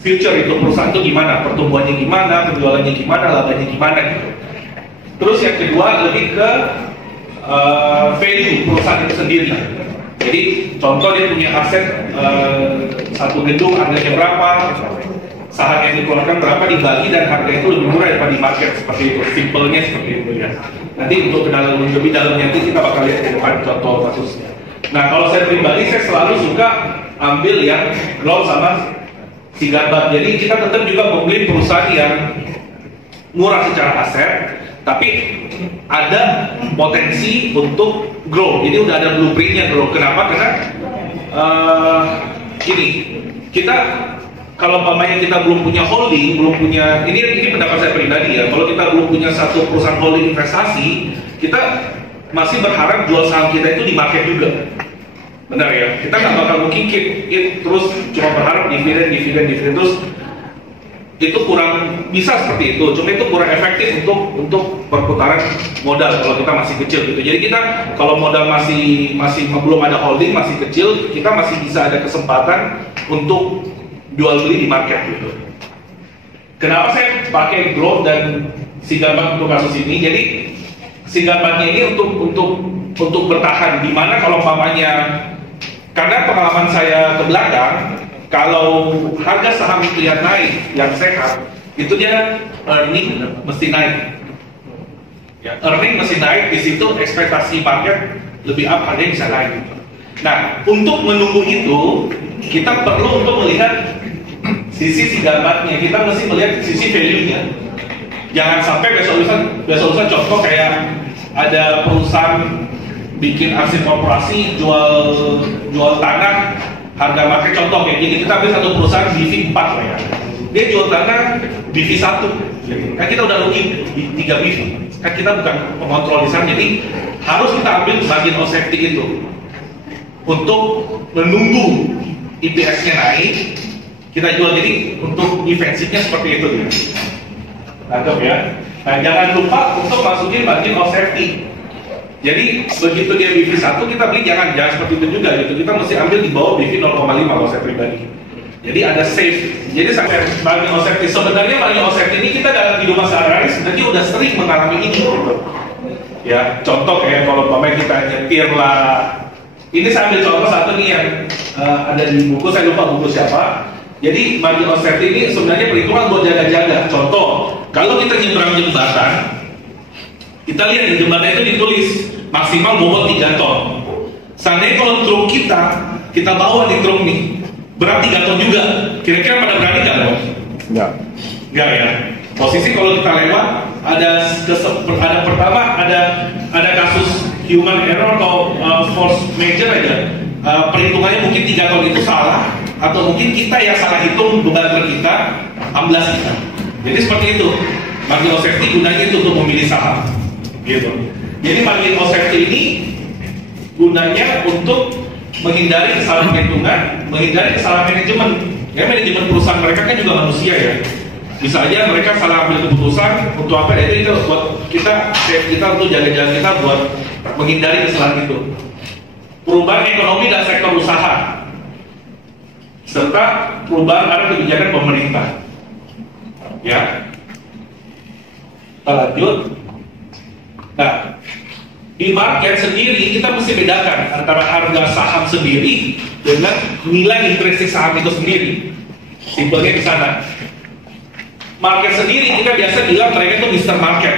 future itu perusahaan itu gimana, pertumbuhannya gimana, penjualannya gimana, labanya gimana gitu. Terus yang kedua lebih ke value perusahaan itu sendiri. Jadi contoh dia punya aset satu gedung harganya berapa, saham yang dikeluarkan berapa dibagi dan harga itu lebih murah daripada di market, seperti itu. Simpelnya seperti itu ya. Nanti untuk kenalan lebih dalamnya nanti kita bakal lihat ke depan contoh kasusnya. Nah kalau saya pribadi saya selalu suka ambil yang growth sama Sigambat. Jadi kita tetap juga membeli perusahaan yang murah secara aset, tapi ada potensi untuk grow. Jadi udah ada blueprintnya grow. Kenapa? Karena gini, kita kalau umpamanya kita belum punya holding, belum punya ini pendapat saya pribadi ya. Kalau kita belum punya satu perusahaan holding investasi, kita masih berharap jual saham kita itu di market juga. Benar ya, kita nggak bakal mungkin keep it terus cuma berharap dividen terus, itu kurang bisa seperti itu. Cuma itu kurang efektif untuk perputaran modal kalau kita masih kecil gitu. Jadi kita kalau modal masih belum ada holding, masih kecil, kita masih bisa ada kesempatan untuk jual beli di market gitu. Kenapa saya pakai growth dan Sigambat untuk kasus ini? Jadi Sigambatnya ini untuk bertahan. Dimana kalau umpamanya, karena pengalaman saya ke belakang, kalau harga saham itu yang naik, yang sehat, itu dia earning mesti naik. Ya, earning mesti naik, di situ ekspektasi market lebih up, harganya bisa naik. Nah, untuk menunggu itu, kita perlu untuk melihat sisi Sigambatnya, kita mesti melihat sisi value-nya. Jangan sampai besok contoh kayak ada perusahaan bikin aksi korporasi jual tanah harga market, contoh kayak gini. Kita ambil satu perusahaan BV 4 lah ya, dia jual tanah BV 1 kan kita udah rugi di 3 BV kan, kita bukan pengontrol di sana. Jadi harus kita ambil margin of safety itu untuk menunggu EPS-nya naik, kita jual. Jadi untuk defensifnya seperti itu ya. Nangkep ya. Nah jangan lupa untuk masukin margin of safety. Jadi begitu dia BV 1 kita beli, jangan seperti itu juga gitu. Kita mesti ambil di bawah BV 0,5 kalau saya pribadi. Jadi ada safe. Jadi sampai margin of safety, sebenarnya margin of safety ini kita dalam hidup sehari-hari sebenarnya udah sering mengalami ini gitu. Ya contoh kayak kalau kita nyetir lah. Ini saya ambil contoh satu nih yang ada di buku, saya lupa buku siapa. Jadi margin of safety ini sebenarnya perhitungan buat jaga-jaga. Contoh, kalau kita nyebrang jembatan, kita lihat di jembatan itu ditulis maksimal bobot 3 ton. Seandainya kalau truk kita bawa di truk nih, berat 3 ton juga. Kira-kira pada berani nggak dong? Nggak ya. Posisi kalau kita lewat ada kasus human error atau force major aja. Perhitungannya mungkin 3 ton itu salah, atau mungkin kita yang salah hitung beban truk kita, amblas kita. Jadi seperti itu. Margin of safety gunanya itu untuk memilih saham. Gitu. Jadi margin of safety ini gunanya untuk menghindari kesalahan perhitungan, menghindari kesalahan manajemen. Ya manajemen perusahaan mereka kan juga manusia ya. Bisa aja mereka salah ambil keputusan untuk apa? Itu buat kita, save kita untuk jaga-jaga kita buat menghindari kesalahan itu. Perubahan ekonomi dan sektor usaha, serta perubahan arah kebijakan pemerintah. Ya. Kita lanjut. Nah, di market sendiri kita mesti bedakan antara harga saham sendiri dengan nilai intrinsik saham itu sendiri. Simpelnya di sana. Market sendiri kita biasa bilang mereka itu Mr. Market.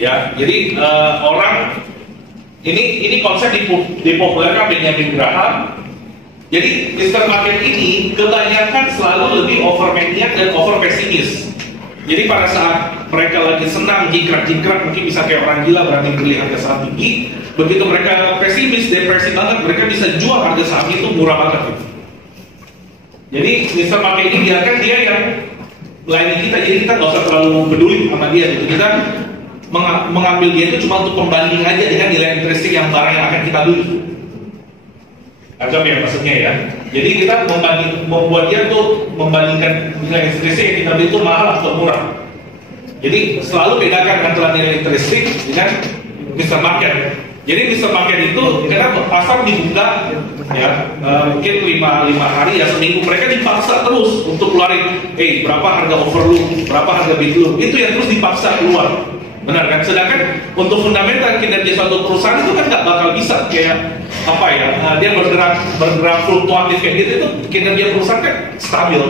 Ya, jadi orang ini konsep dipopulerkan Benjamin Graham. Jadi Mr. Market ini kebanyakan selalu lebih over maniac dan over pesimis. Jadi pada saat mereka lagi senang jingkrak-jingkrak, mungkin bisa kayak orang gila berani beli harga saham tinggi. Begitu mereka pesimis, depresi banget, mereka bisa jual harga saham itu murah banget gitu. Jadi Mr. Market ini biarkan dia yang melayani kita, jadi kita nggak usah terlalu peduli sama dia gitu. Kita mengambil dia itu cuma untuk pembanding aja dengan nilai intrinsik yang barang yang akan kita beli. Agak ya maksudnya ya. Jadi kita membuat dia tuh membandingkan nilai intrinsik yang kita beli itu mahal atau murah. Jadi selalu bedakan antara nilai intrinsik dengan Mr. Market. Jadi Mr. Market itu karena pasar dibuka ya mungkin 5 hari ya seminggu, mereka dipaksa terus untuk keluarin berapa harga over lu, berapa harga bid lu, itu yang terus dipaksa keluar, benar kan? Sedangkan untuk fundamental kinerja suatu perusahaan itu kan nggak bakal bisa kayak apa ya, dia bergerak fluktuatif kayak gitu, itu kinerja perusahaan kan stabil,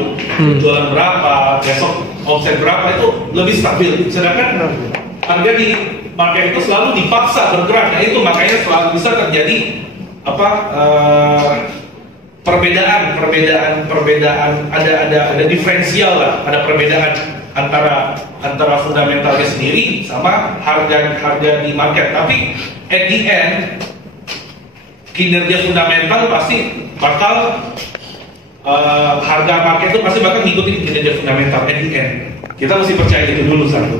jualan berapa, besok omset berapa, itu lebih stabil. Sedangkan harga di market itu selalu dipaksa bergerak, itu makanya selalu bisa terjadi apa perbedaan, ada diferensial lah, ada perbedaan antara fundamentalnya sendiri sama harga di market. Tapi at the end kinerja fundamental pasti bakal harga market itu pasti bakal ngikutin kinerja fundamental at the end. Kita mesti percaya itu dulu satu.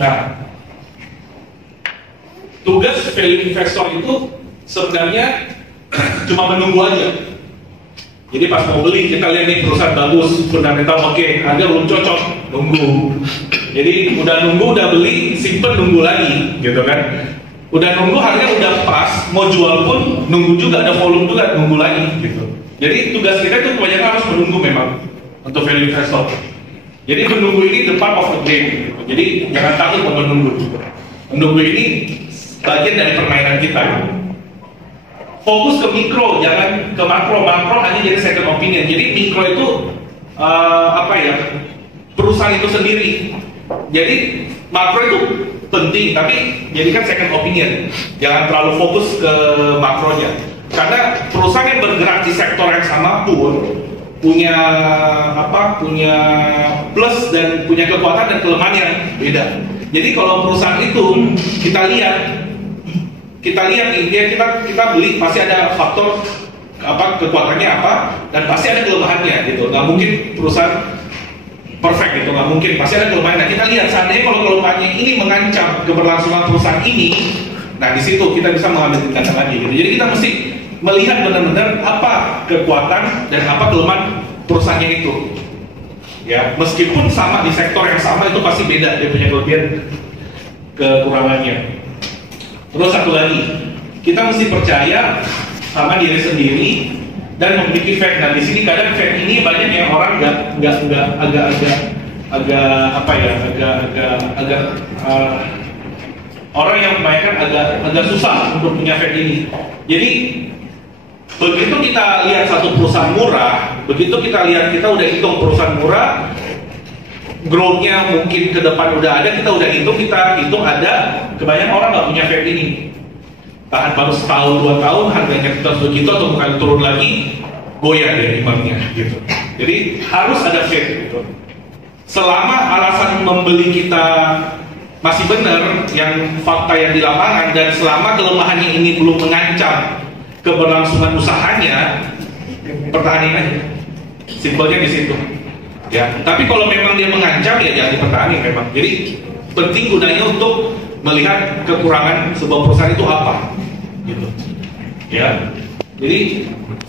Nah, tugas value investor itu sebenarnya cuma menunggu aja. Jadi pas mau beli, kita lihat nih perusahaan bagus, fundamental oke, harga belum cocok, nunggu. Jadi udah nunggu, udah beli, simpen, nunggu lagi, gitu kan. Udah nunggu, harga udah pas, mau jual pun nunggu juga, ada volume juga, nunggu lagi, gitu. Jadi tugas kita itu kebanyakan harus menunggu memang untuk value investor. Jadi menunggu ini the part of the game. Jadi jangan takut menunggu. Menunggu ini bagian dari permainan kita. Fokus ke mikro, jangan ke makro. Makro hanya jadi second opinion. Jadi mikro itu perusahaan itu sendiri. Jadi makro itu penting, tapi jadikan second opinion. Jangan terlalu fokus ke makronya. Karena perusahaan yang bergerak di sektor yang sama pun punya plus dan punya kekuatan dan kelemahan yang beda. Jadi kalau perusahaan itu kita lihat nih, kita beli pasti ada faktor kekuatannya dan pasti ada kelemahannya gitu. Nggak mungkin perusahaan perfect gitu, nggak mungkin, pasti ada kelemahannya. Kita lihat seandainya kalau kelemahannya ini mengancam keberlangsungan perusahaan ini, nah di situ kita bisa mengambil tindakan lagi gitu. Jadi kita mesti melihat benar-benar apa kekuatan dan apa kelemahan perusahaannya itu. Ya, meskipun sama di sektor yang sama itu pasti beda, dia punya kelebihan kekurangannya. Terus satu lagi, kita mesti percaya sama diri sendiri dan memiliki fact. Nah di sini kadang fact ini banyak yang orang orang yang kebanyakan agak susah untuk punya fact ini. Jadi begitu kita lihat satu perusahaan murah, begitu kita udah hitung perusahaan murah, growth-nya mungkin ke depan udah ada, kita udah hitung ada, kebanyakan orang nggak punya fact ini. Tahan baru setahun 2 tahun, harganya kita begitu atau bukan turun lagi, goyah deh imannya gitu. Jadi harus ada fact gitu. Selama alasan membeli kita masih benar, yang fakta yang di lapangan, dan selama kelemahannya ini belum mengancam keberlangsungan usahanya, pertahanin aja. Simpelnya di situ. Ya, tapi kalau memang dia mengancam ya jangan dipertahankan memang. Jadi penting gunanya untuk melihat kekurangan sebuah perusahaan itu apa, gitu. Ya, jadi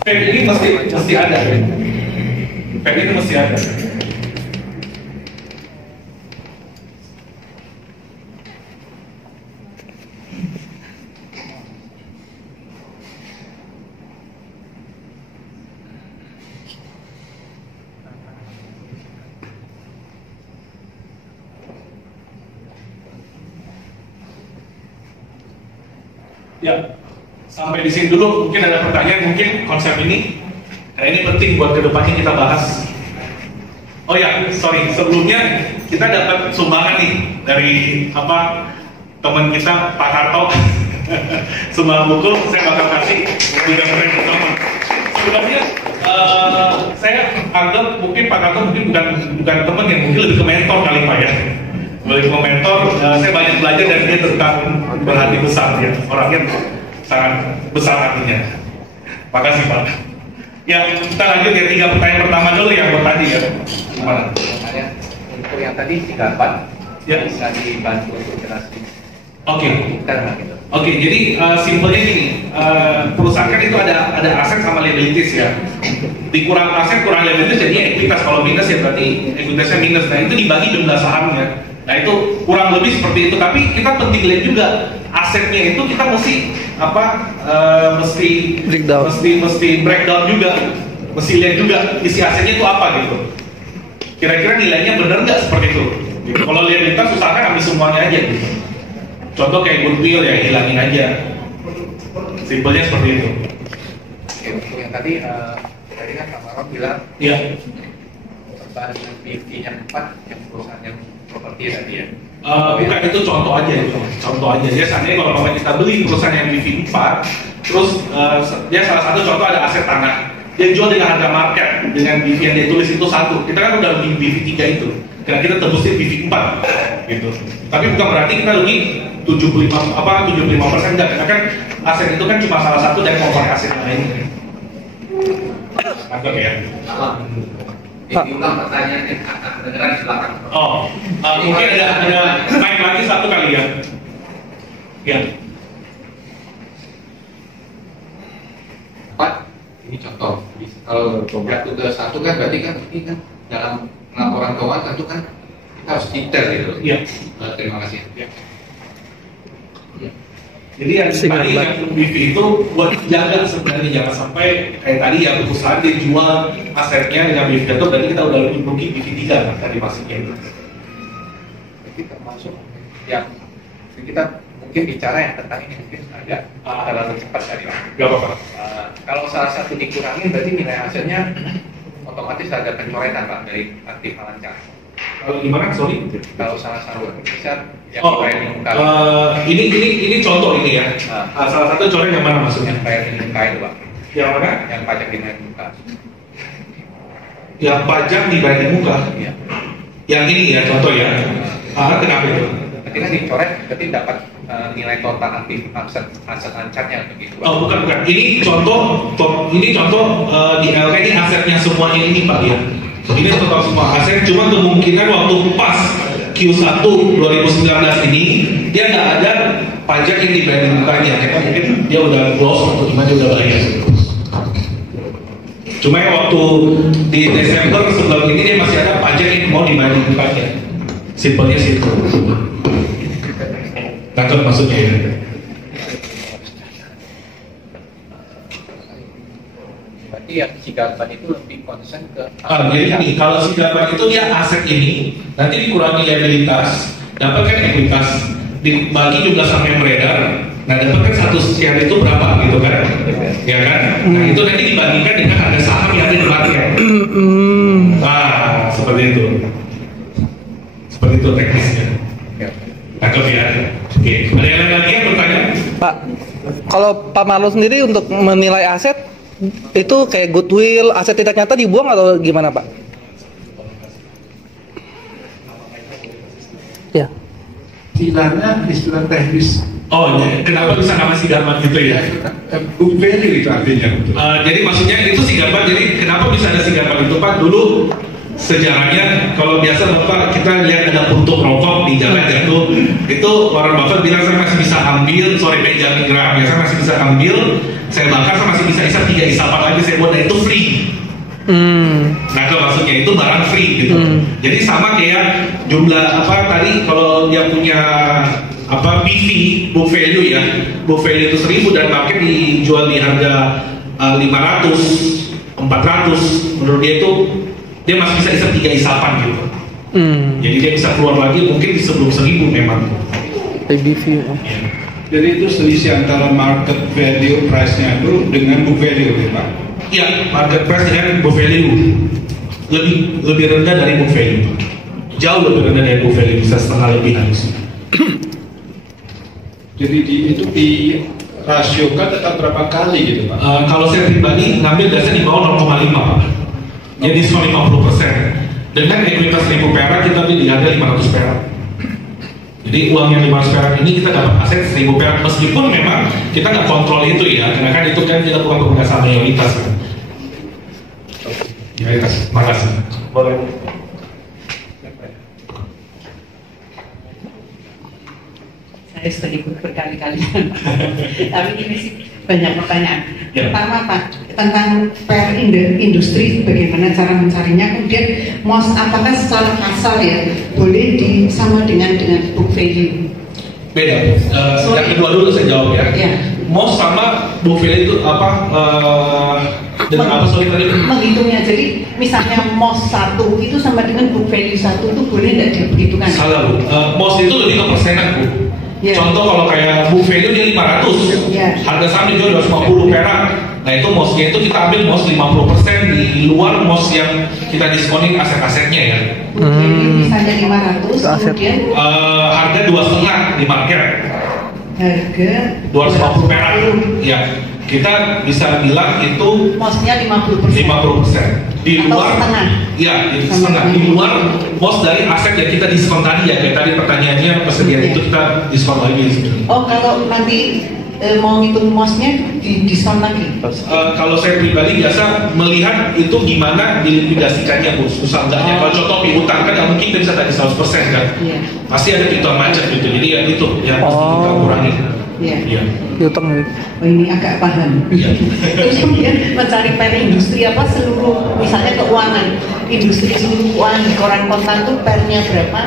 fact ini mesti ada. Fact itu mesti ada. Ya, sampai di sini dulu. Mungkin ada pertanyaan, mungkin konsep ini, karena ini penting buat kedepannya kita bahas. Oh ya, sorry, sebelumnya kita dapat sumbangan nih dari teman kita Pak Harto. Sumbangan buku saya bakal kasih juga teman. Sebenarnya saya anggap mungkin Pak Harto mungkin bukan teman, yang mungkin lebih ke mentor kali Pak ya. Bagi mentor, saya banyak belajar dari dia tentang berhati besar ya, orangnya sangat besar hatinya. Makasih Pak. Ya, kita lanjut ya, 3 pertanyaan pertama dulu yang buat tadi ya. Gimana? Untuk yang tadi 34 ya, bisa dibantu untuk jelasin. Oke. Gitu. Oke, jadi simpelnya gini, perusahaan kan itu ada aset sama liabilities ya. Dikurang aset, kurang liabilities, jadi ekuitas. Kalau minus ya berarti ekuitasnya minus. Nah itu dibagi jumlah sahamnya. Nah itu kurang lebih seperti itu. Tapi kita penting lihat juga asetnya itu kita mesti mesti breakdown juga, mesti lihat juga isi asetnya itu apa gitu. Kira-kira nilainya benar nggak seperti itu? Gitu. Kalau lihat usahakan ambil semuanya aja gitu. Contoh kayak goodwill ya hilangin aja. Simpelnya seperti itu. Oke, untuk yang tadi kan Pak Marwan bilang Iya. perbandingan PV-nya 4 yang perusahaan yang properti tadi ya. Bukan, itu contoh aja itu. Contoh aja. Ya seandainya kalau kita beli perusahaan yang PV 4, terus dia salah satu contoh ada aset tanah. Dia jual dengan harga market dengan PV yang dia tulis itu 1. Kita kan udah beli PV 3 itu. Karena kita tebusin PV 4 gitu. Tapi bukan berarti kita rugi 75% enggak, karena kan aset itu kan cuma salah satu dari komponen aset yang lain. Anggap ya. Diulang pertanyaannya, kedengeran di belakang. Mungkin ada naik lagi satu kali ya. Ya. Pak, ini contoh. Kalau jatuh ke 1 kan berarti kan ini kan dalam laporan keuangan tentu kan kita harus detail gitu. Iya. Terima kasih. Ya. Jadi yang tadi yang BV itu buat jaga sebenarnya, jangan sampai kayak tadi ya perusahaan dia jual asetnya dengan BV itu berarti kita udah lebih rugi BV 3 kan tadi maksudnya itu. Jadi termasuk yang kita mungkin bicara yang tentang ini mungkin agak terlalu cepat tadi Pak. Gak apa-apa. Kalau salah satu dikurangin berarti nilai hasilnya otomatis ada pencoretan Pak dari aktif lancar. Kalau gimana, sorry? Kalau salah satu besar yang ini contoh ini ya. Salah satu contoh yang mana maksudnya? Yang bayar di muka itu Pak. Yang mana? Yang pajak di muka. Yang pajak dibayar di muka. Iya. Yang ini ya contoh ya. Kenapa itu? Ketika dicoret, berarti dapat nilai total aktif aset ancatnya begitu. Oh bukan. Ini contoh di LK ini asetnya semuanya ini Pak ya. Ini total semua aset, cuma kemungkinan waktu pas Q1 2019 ini dia nggak ada pajak yang dibayar di mukanya, karena mungkin dia udah close atau gimana dia udah bayar. Cuma waktu di Desember sebelum ini dia masih ada pajak yang mau dibayar di mukanya. Simpelnya sih itu. Tangkap maksudnya ya. Berarti yang Sigarban itu lebih concern ke jadi ini, kalau Sigarban itu dia aset ini nanti dikurangi liabilitas, dapat kan ekuitas, dibagi jumlah saham yang beredar, nah dapat kan satu share itu berapa gitu kan, ya kan? Nah itu nanti dibandingkan dengan harga saham yang ada di market. Seperti itu, teknisnya. Tangkap ya. Oke, ada yang lagi yang bertanya? Pak, kalau Pak Marlo sendiri untuk menilai aset itu kayak goodwill, aset tidak nyata dibuang atau gimana Pak? Ya. Istilah teknis. Oh, ya. Kenapa bisa nama Sigarban gitu ya? Book value itu artinya. Jadi maksudnya itu Sigarban. Jadi kenapa bisa ada Sigarban itu Pak? Dulu sejarahnya kalau biasa Bapak kita lihat ada puntung rokok di jalan jatuh, itu Warren Buffett bilang saya masih bisa ambil, Benjamin Graham ya, saya masih bisa ambil, saya bakar, saya masih bisa isap 3 isapan lagi, saya buat, itu free. Nah kalau maksudnya itu barang free gitu. Jadi sama kayak jumlah tadi kalau dia punya PV, book value ya, book value itu 1000 dan market dijual di harga 500, 400, menurut dia itu dia masih bisa isap 3 isapan gitu. Jadi dia bisa keluar lagi mungkin sebelum 1000 memang. PBV. Jadi itu selisih antara market value price-nya itu dengan book value ya Pak? Iya, market price dengan book value lebih rendah dari book value. Jauh lebih rendah dari book value, bisa setengah lebih harusnya. Jadi itu di rasiokan tetap berapa kali gitu Pak? Kalau saya pribadi ngambil biasanya di bawah 0,5 Pak. Jadi 50%. Dengan ekuitas 1000 perak kita beli di harga 500 perak. Jadi uang yang 500 perak ini kita dapat aset 1000 perak, meskipun memang kita nggak kontrol itu ya, karena kan itu kan kita bukan pengguna saham mayoritas kan. Ya, makasih. Boleh. Saya sudah ikut berkali-kali, tapi ini sih banyak pertanyaan. Ya. Pertama Pak, tentang per industri, bagaimana cara mencarinya, kemudian MOS apakah secara kasar ya boleh sama dengan book value? Beda. Yang kedua dulu saya jawab ya. Ya. MOS sama book value itu apa? Dengan apa sorry tadi? Menghitungnya, jadi misalnya MOS 1 itu sama dengan book value 1 itu boleh tidak diperhitungkan? Salah Bu. MOS itu lebih ke persenan Bu. Yeah. Contoh kalau kayak book value dia 500, Yeah. harga saham dia 250 perak. Nah itu MOS-nya itu kita ambil MOS 50% di luar MOS yang kita diskonin aset-asetnya ya. Book value misalnya 500, Aset. kemudian Harga 2,5 di market. harga 250 perak. Ya. Kita bisa bilang itu MOS-nya 50%. 50%. Di Atau luar setengah. Iya, di Sama setengah. Di dengan- luar MOS dari aset yang kita diskon tadi ya. Kayak tadi pertanyaannya persediaan Iya. itu kita diskon lagi sebenarnya. Oh, kalau nanti mau ngitung MOS-nya di diskon lagi? Kalau saya pribadi biasa melihat itu gimana dilikuidasikannya Bu, susah enggaknya. Kalau contoh piutang kan nggak mungkin kita bisa tadi 100% kan. Iya. Pasti ada piutang macet gitu. Jadi ya itu yang pasti kita Oh. kurangi. Iya. Iya. Piutang ya. Oh, ini agak paham. Iya. Terus kemudian mencari per industri apa seluruh, misalnya keuangan, industri seluruh keuangan di koran kontan itu pernya berapa?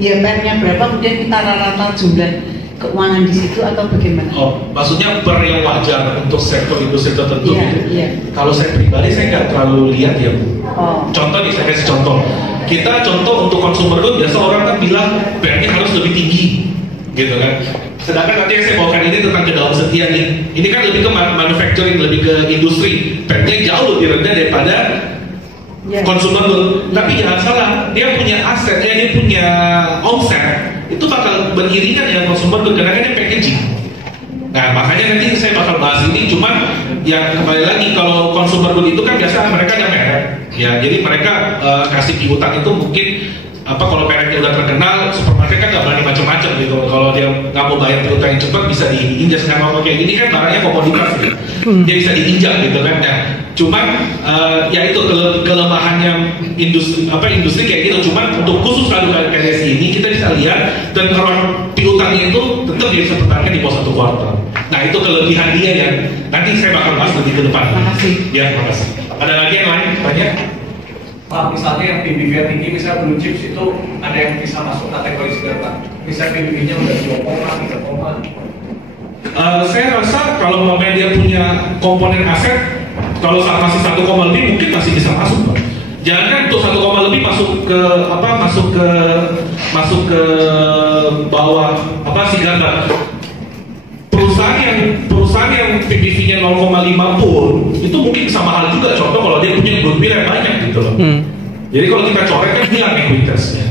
Pernya berapa? Kemudian kita rata jumlah keuangan di situ atau bagaimana? Oh, maksudnya per yang wajar untuk sektor industri tertentu Iya, gitu. iya. Kalau saya pribadi saya nggak terlalu lihat ya Bu. Oh, Contoh nih, saya kasih contoh. Kita contoh untuk consumer good, biasa orang kan bilang PR-nya harus lebih tinggi, gitu kan. Sedangkan nanti yang saya bawakan ini tentang kedaulatan setia nih. Ini kan lebih ke manufacturing, lebih ke industri. PR-nya jauh lebih rendah daripada iya. consumer good. Tapi jangan salah, dia punya aset, dia punya omset, itu bakal beriringan dengan consumer good karena kan dia packaging. Nah makanya nanti saya bakal bahas ini, cuman ya kembali lagi kalau consumer good itu kan biasa mereka ada merek, ya jadi mereka kasih piutang itu mungkin apa kalau mereknya udah terkenal, supermarket kan nggak berani macam-macam gitu. Kalau dia nggak mau bayar piutang yang cepat bisa diinjak. Kalau kayak gini kan barangnya komoditas gitu. Dia bisa diinjak gitu kan. Nah, cuman ya itu kelemahannya industri kayak gitu. Cuman untuk khusus kalau kayak ini kita bisa lihat dan kalau piutangnya itu tetap dia bisa pertahankan di bawah 1 kuartal. Nah itu kelebihan dia ya. Nanti saya bakal bahas lebih ke depan. Makasih. Ya, makasih. Ada lagi yang lain? Banyak? Pak, misalnya yang PBV tinggi, misalnya blue chips itu ada yang bisa masuk kategori segar Pak. Misalnya PBV-nya udah 2, 3. Saya rasa kalau mamanya dia punya komponen aset, kalau masih 1, lebih mungkin masih bisa masuk Pak. Jangan kan untuk 1, lebih masuk ke bawah apa sih gambar perusahaan yang PBV-nya 0,5 pun itu mungkin bisa mahal juga. Contoh kalau dia punya goodwill yang banyak gitu loh. Jadi kalau kita coret kan hilang ekuitasnya.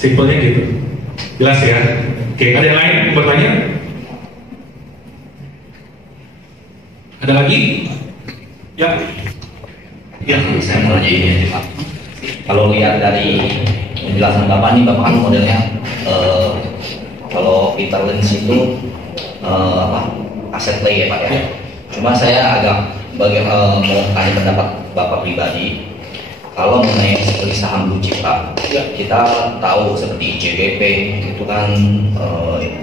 Simpelnya gitu. Jelas ya? Oke, ada yang lain yang bertanya? Ada lagi? Ya. Ya. Saya mau nanya ini Pak. Kalau lihat dari penjelasan Bapak nih, Bapak kan modelnya kalau Peter Lynch itu aset play ya Pak ya. Cuma saya agak mau tanya pendapat Bapak pribadi. Kalau mengenai seperti saham blue chip Pak, kita tahu seperti JBP itu kan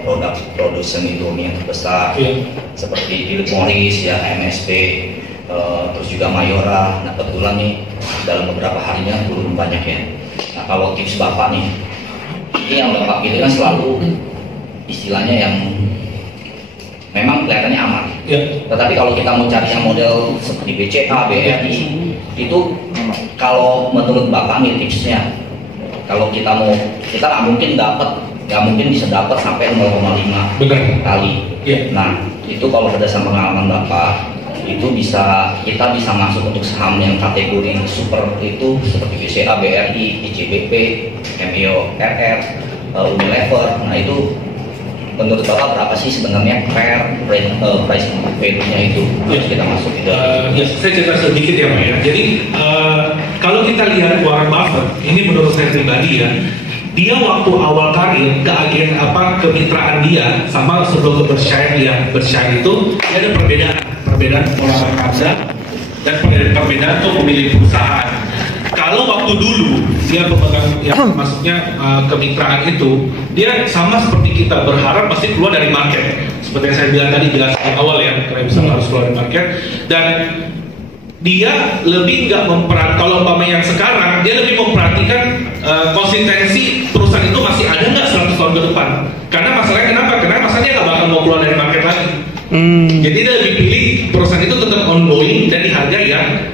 produk produsen Indomie yang terbesar, seperti Philip Morris ya, MSP, terus juga Mayora. Nah kebetulan nih dalam beberapa harinya turun banyak ya. Nah kalau tips Bapak nih, ini yang Bapak pilih kan selalu istilahnya yang memang kelihatannya aman. Tetapi kalau kita mau cari yang model seperti BCA, BRI, itu kalau menurut Bapak nih tipsnya, kalau kita nggak mungkin bisa dapat sampai 0,5 kali. Nah itu kalau berdasarkan pengalaman Bapak, itu kita bisa masuk untuk saham yang kategori super itu seperti BCA, BRI, ICBP, MEO, RR, Unilever. Nah itu menurut Bapak berapa sih sebenarnya price value-nya itu harus kita masuk itu? Ya, saya cerita sedikit ya Pak ya. Jadi kalau kita lihat Warren Buffett, ini menurut saya pribadi ya, dia waktu awal karir kemitraan dia sama sebelum Berkshire itu dia ada perbedaan pola kerja dan perbedaan untuk memilih perusahaan. Kalau waktu dulu dia pemegang, ya maksudnya kemitraan itu, dia sama seperti kita berharap pasti keluar dari market. Seperti yang saya bilang tadi, jelas di awal ya, karena bisa harus keluar dari market. Dan dia lebih nggak memperhatikan, kalau umpamanya yang sekarang, dia lebih memperhatikan konsistensi perusahaan itu masih ada nggak 100 tahun ke depan. Karena masalahnya kenapa? Karena masalahnya nggak bakal mau keluar dari market lagi. Jadi dia lebih pilih perusahaan itu tetap ongoing dan di harga yang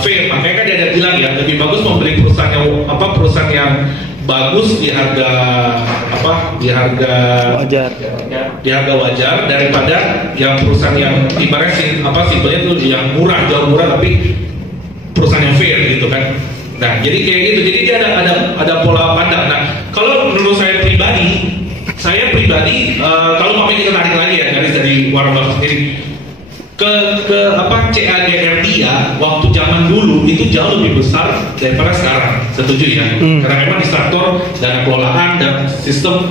fair. Makanya kan dia ada bilang ya, lebih bagus membeli perusahaan yang bagus di harga wajar daripada yang perusahaan yang ibaratnya simpelnya itu yang murah, jauh murah tapi perusahaan yang fair gitu kan. Nah jadi kayak gitu, jadi dia ada pola pandang. Nah kalau menurut saya pribadi kalau mau kita tarik lagi ya dari Warren Buffett sendiri ke CAGR dia waktu zaman dulu itu jauh lebih besar daripada sekarang, setuju ya? Karena memang distraktor dana kelolaan dan sistem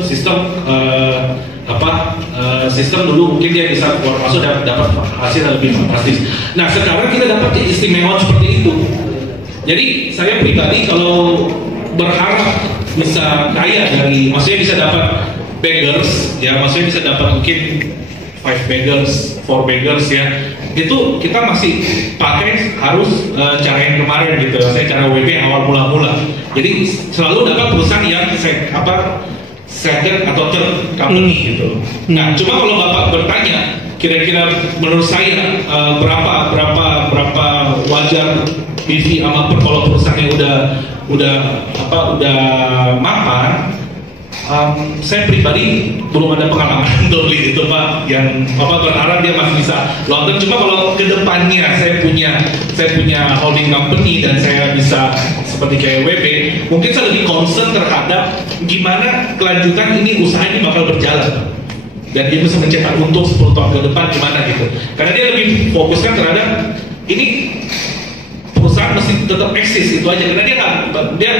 dulu mungkin dia bisa keluar masuk dan dapat hasil yang lebih fantastis. Nah sekarang kita dapat istimewa seperti itu. Jadi saya pribadi kalau berharap bisa kaya dari, maksudnya bisa dapat beggars ya, maksudnya bisa dapat mungkin 5 beggars, 4 beggars ya, itu kita masih pakai harus cara yang kemarin gitu, saya cara WB awal mula-mula. Jadi selalu dapat perusahaan yang second atau third company gitu. Nah cuma kalau Bapak bertanya kira-kira menurut saya berapa wajar PV sama kalau perusahaan yang udah mapan. Saya pribadi belum ada pengalaman untuk beli itu Pak, yang berharap dia masih bisa long term. Cuma kalau kedepannya saya punya holding company dan saya bisa seperti kayak WB, mungkin saya lebih concern terhadap gimana kelanjutan ini usaha ini bakal berjalan dan dia bisa mencetak untung 10 tahun ke depan gimana gitu. Karena dia lebih fokuskan terhadap ini perusahaan mesti tetap eksis itu aja, karena dia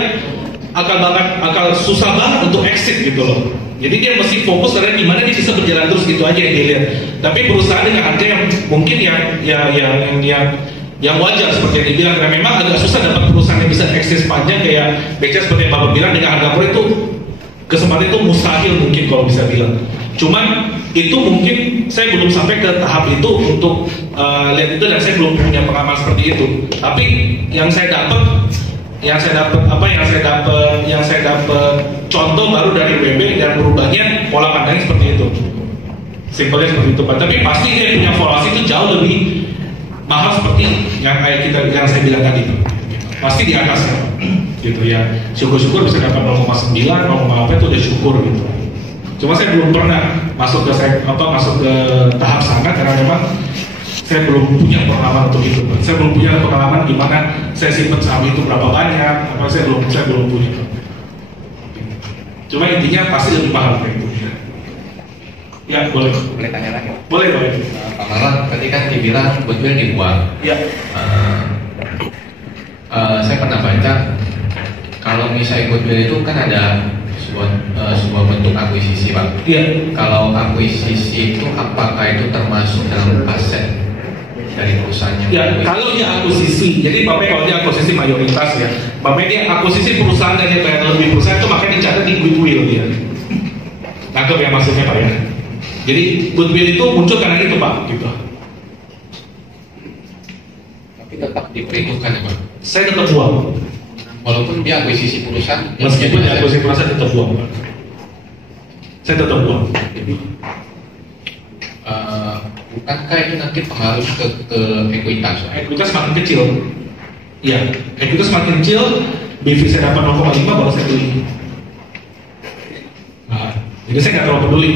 akan susah banget untuk exit gitu loh. Jadi dia mesti fokus karena gimana dia bisa berjalan terus gitu aja yang dia lihat. Tapi perusahaan dengan harga yang mungkin yang wajar seperti yang dibilang, karena memang agak susah dapat perusahaan yang bisa eksis panjang kayak BCA seperti yang Bapak bilang dengan harga murah itu kesempatan itu mustahil mungkin kalau bisa bilang. Cuman itu mungkin saya belum sampai ke tahap itu untuk lihat itu dan saya belum punya pengalaman seperti itu. Tapi yang saya dapat contoh baru dari WB dan berubahnya pola pandangnya seperti itu. Simpelnya seperti itu Pak. Tapi pasti dia punya valuasi itu jauh lebih mahal seperti yang kayak yang saya bilang tadi. Pasti di atasnya gitu ya. Syukur-syukur bisa dapat 0,9, 0,8 itu udah syukur gitu. Cuma saya belum pernah masuk ke tahap sana karena memang saya belum punya pengalaman untuk itu. Saya belum punya pengalaman gimana saya simpen saham itu berapa banyak. Saya belum punya. Cuma intinya pasti lebih mahal kayak itu. Ya boleh. Boleh tanya lagi? Boleh. Pak Marlon, tadi kan dibilang goodwill dibuang. Ya. Saya pernah baca kalau misalnya goodwill itu kan ada sebuah bentuk akuisisi Pak. Iya. Kalau akuisisi itu apakah itu termasuk dalam aset dari perusahaannya? Ya, kalau dia akuisisi, jadi Bapak kalau dia akuisisi mayoritas ya, Bapak dia akuisisi perusahaan dan dia bayar lebih perusahaan itu makanya dicatat di goodwill dia. Tangkap ya maksudnya Pak ya. Jadi goodwill itu muncul karena itu Pak, gitu. Tapi tetap diperhitungkan ya Pak? Saya tetap buang. Walaupun dia akuisisi perusahaan, meskipun dia akuisisi perusahaan tetap buang Pak. Saya tetap buang. Bukankah itu nanti pengaruh ke ekuitas? Ekuitas makin kecil. Iya, ekuitas makin kecil, BV saya dapat 0,5 baru saya beli. Nah, jadi saya nggak terlalu peduli.